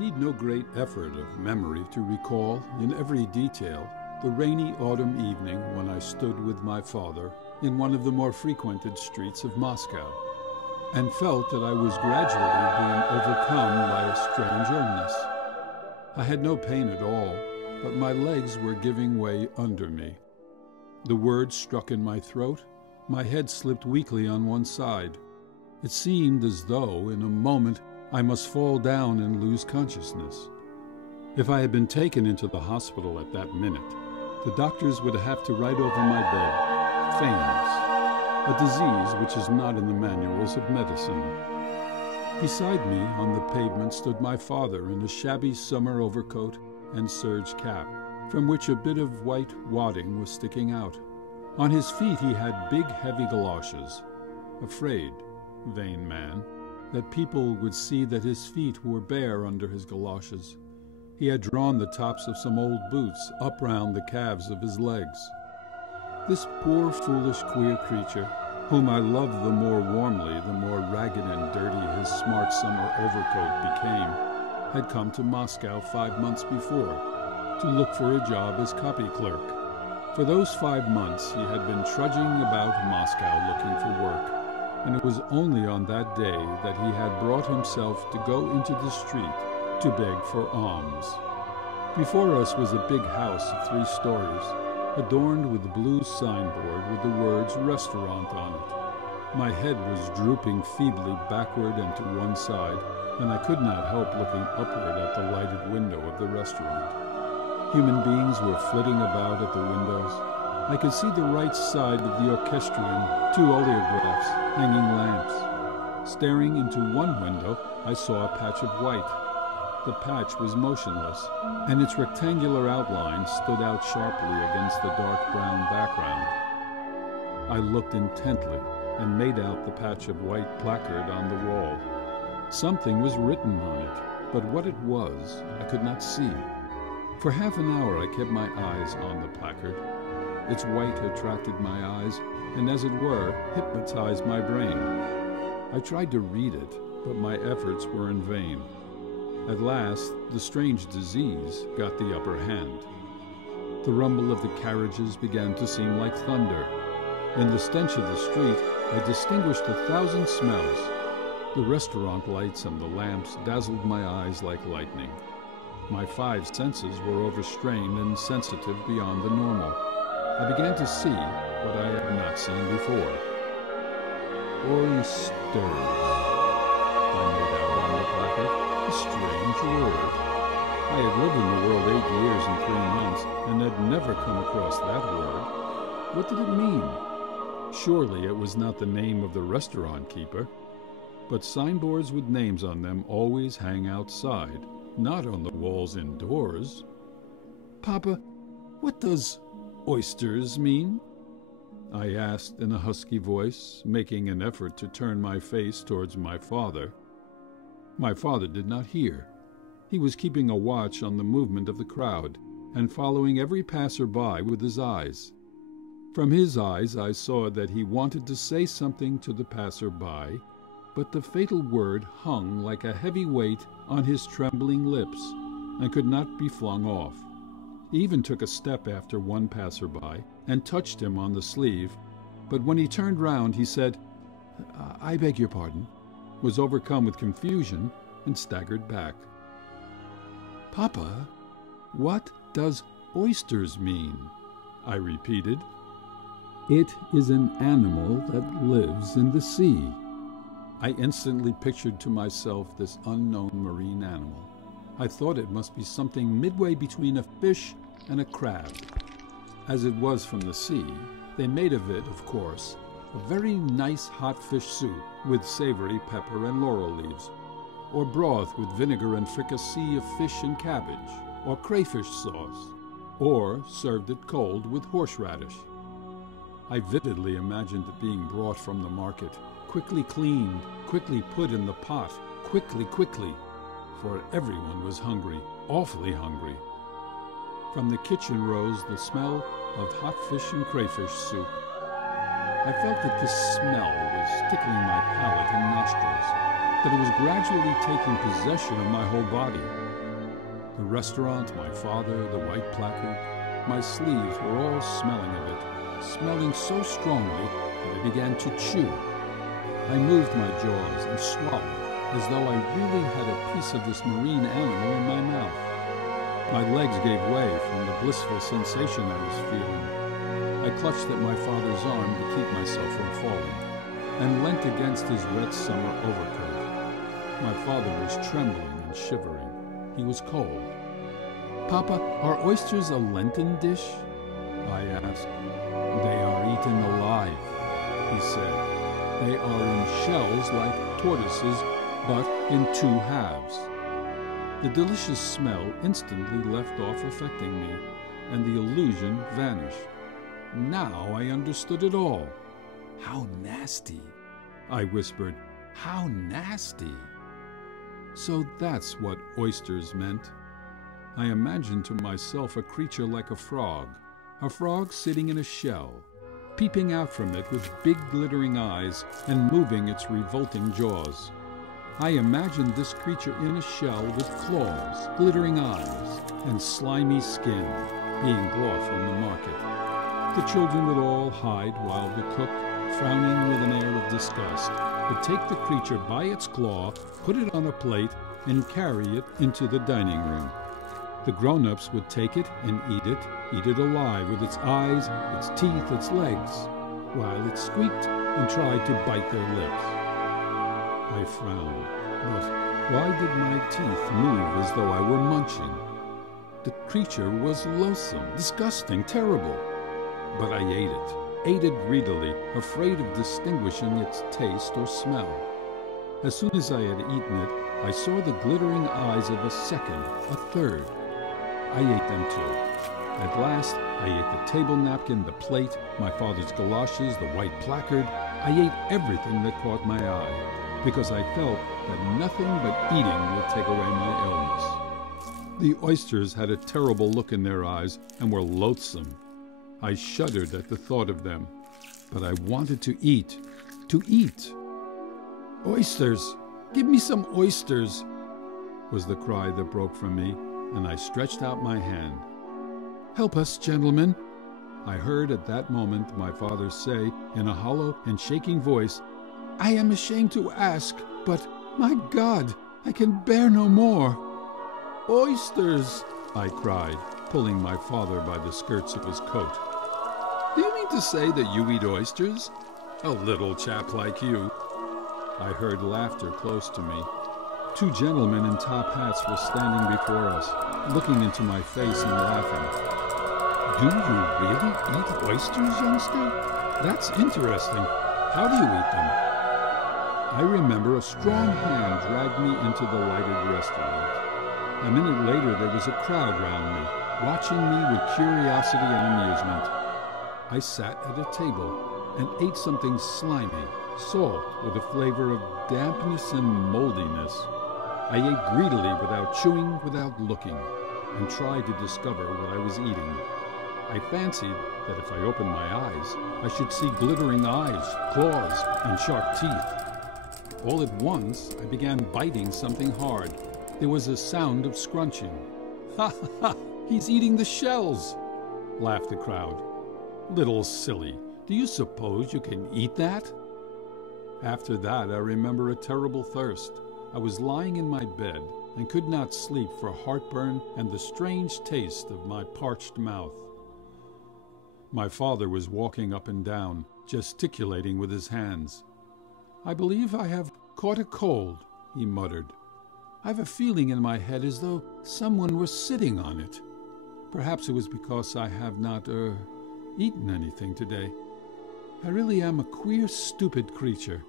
need no great effort of memory to recall in every detail the rainy autumn evening when I stood with my father in one of the more frequented streets of Moscow, and felt that I was gradually being overcome by a strange illness. I had no pain at all, but my legs were giving way under me. The words struck in my throat, my head slipped weakly on one side. It seemed as though, in a moment, I must fall down and lose consciousness. If I had been taken into the hospital at that minute, the doctors would have to write over my bed, "Famous," a disease which is not in the manuals of medicine. Beside me on the pavement stood my father in a shabby summer overcoat and serge cap, from which a bit of white wadding was sticking out. On his feet he had big heavy galoshes, afraid, vain man, that people would see that his feet were bare under his galoshes. He had drawn the tops of some old boots up round the calves of his legs. This poor, foolish, queer creature, whom I loved the more warmly the more ragged and dirty his smart summer overcoat became, had come to Moscow 5 months before to look for a job as copy clerk. For those 5 months he had been trudging about Moscow looking for work, and it was only on that day that he had brought himself to go into the street to beg for alms. Before us was a big house of 3 stories, adorned with a blue signboard with the words "Restaurant" on it. My head was drooping feebly backward and to one side, and I could not help looking upward at the lighted window of the restaurant. Human beings were flitting about at the windows. I could see the right side of the orchestrion, 2 oleographs, hanging lamps. Staring into one window, I saw a patch of white. The patch was motionless, and its rectangular outline stood out sharply against the dark brown background. I looked intently and made out the patch of white placard on the wall. Something was written on it, but what it was I could not see. For half an hour I kept my eyes on the placard. Its white attracted my eyes, and as it were, hypnotized my brain. I tried to read it, but my efforts were in vain. At last, the strange disease got the upper hand. The rumble of the carriages began to seem like thunder. In the stench of the street, I distinguished 1,000 smells. The restaurant lights and the lamps dazzled my eyes like lightning. My 5 senses were overstrained and sensitive beyond the normal. I began to see what I had not seen before. Oysters, I made out on the placard. A strange word. I had lived in the world 8 years and 3 months, and had never come across that word. What did it mean? Surely it was not the name of the restaurant keeper. But signboards with names on them always hang outside, not on the walls indoors. "Papa, what does oysters mean?" I asked in a husky voice, making an effort to turn my face towards my father. My father did not hear. He was keeping a watch on the movement of the crowd, and following every passer-by with his eyes. From his eyes I saw that he wanted to say something to the passer-by, but the fatal word hung like a heavy weight on his trembling lips, and could not be flung off. He even took a step after one passer-by, and touched him on the sleeve, but when he turned round he said, "I beg your pardon," was overcome with confusion, and staggered back. "Papa, what does oysters mean?" I repeated. "It is an animal that lives in the sea." I instantly pictured to myself this unknown marine animal. I thought it must be something midway between a fish and a crab. As it was from the sea, they made of it, of course, a very nice hot fish soup with savory pepper and laurel leaves, or broth with vinegar and fricassee of fish and cabbage, or crayfish sauce, or served it cold with horseradish. I vividly imagined it being brought from the market, quickly cleaned, quickly put in the pot, quickly, for everyone was hungry, awfully hungry. From the kitchen rose the smell of hot fish and crayfish soup. I felt that this smell was tickling my palate and nostrils, that it was gradually taking possession of my whole body. The restaurant, my father, the white placard, my sleeves were all smelling of it, smelling so strongly that I began to chew. I moved my jaws and swallowed as though I really had a piece of this marine animal in my mouth. My legs gave way from the blissful sensation I was feeling. I clutched at my father's arm to keep myself from falling, and leant against his wet summer overcoat. My father was trembling and shivering. He was cold. "Papa, are oysters a Lenten dish?" I asked. "They are eaten alive," he said. "They are in shells like tortoises, but in two halves." The delicious smell instantly left off affecting me, and the illusion vanished. Now I understood it all. "How nasty," I whispered. "How nasty." So that's what oysters meant. I imagined to myself a creature like a frog sitting in a shell, peeping out from it with big glittering eyes and moving its revolting jaws. I imagined this creature in a shell with claws, glittering eyes, and slimy skin being brought from the market. The children would all hide while the cook, frowning with an air of disgust, would take the creature by its claw, put it on a plate, and carry it into the dining room. The grown-ups would take it and eat it alive with its eyes, its teeth, its legs, while it squeaked and tried to bite their lips. I frowned, but why did my teeth move as though I were munching? The creature was loathsome, disgusting, terrible. But I ate it greedily, afraid of distinguishing its taste or smell. As soon as I had eaten it, I saw the glittering eyes of a second, a third. I ate them too. At last, I ate the table napkin, the plate, my father's galoshes, the white placard. I ate everything that caught my eye, because I felt that nothing but eating would take away my illness. The oysters had a terrible look in their eyes and were loathsome. I shuddered at the thought of them, but I wanted to eat. "Oysters! Give me some oysters!" was the cry that broke from me, and I stretched out my hand. "Help us, gentlemen!" I heard at that moment my father say in a hollow and shaking voice, "I am ashamed to ask, but, my God, I can bear no more." "Oysters!" I cried, pulling my father by the skirts of his coat. "Do you mean to say that you eat oysters? A little chap like you." I heard laughter close to me. Two gentlemen in top hats were standing before us, looking into my face and laughing. "Do you really eat oysters, youngster? That's interesting. How do you eat them?" I remember a strong hand dragged me into the lighted restaurant. A minute later there was a crowd round me, watching me with curiosity and amusement. I sat at a table and ate something slimy, salt with a flavor of dampness and moldiness. I ate greedily without chewing, without looking, and tried to discover what I was eating. I fancied that if I opened my eyes, I should see glittering eyes, claws, and sharp teeth. All at once, I began biting something hard. There was a sound of scrunching. "Ha ha ha! He's eating the shells!" laughed the crowd. "Little silly, do you suppose you can eat that?" After that, I remember a terrible thirst. I was lying in my bed and could not sleep for heartburn and the strange taste of my parched mouth. My father was walking up and down, gesticulating with his hands. "I believe I have caught a cold," he muttered. "I have a feeling in my head as though someone were sitting on it. Perhaps it was because I have not, eaten anything today. I really am a queer, stupid creature.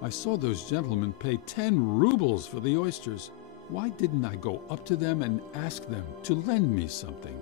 I saw those gentlemen pay 10 rubles for the oysters. Why didn't I go up to them and ask them to lend me something?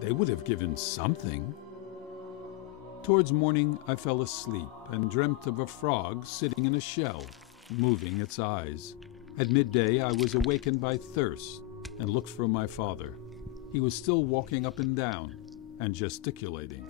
They would have given something." Towards morning, I fell asleep and dreamt of a frog sitting in a shell, moving its eyes. At midday, I was awakened by thirst and looked for my father. He was still walking up and down and gesticulating.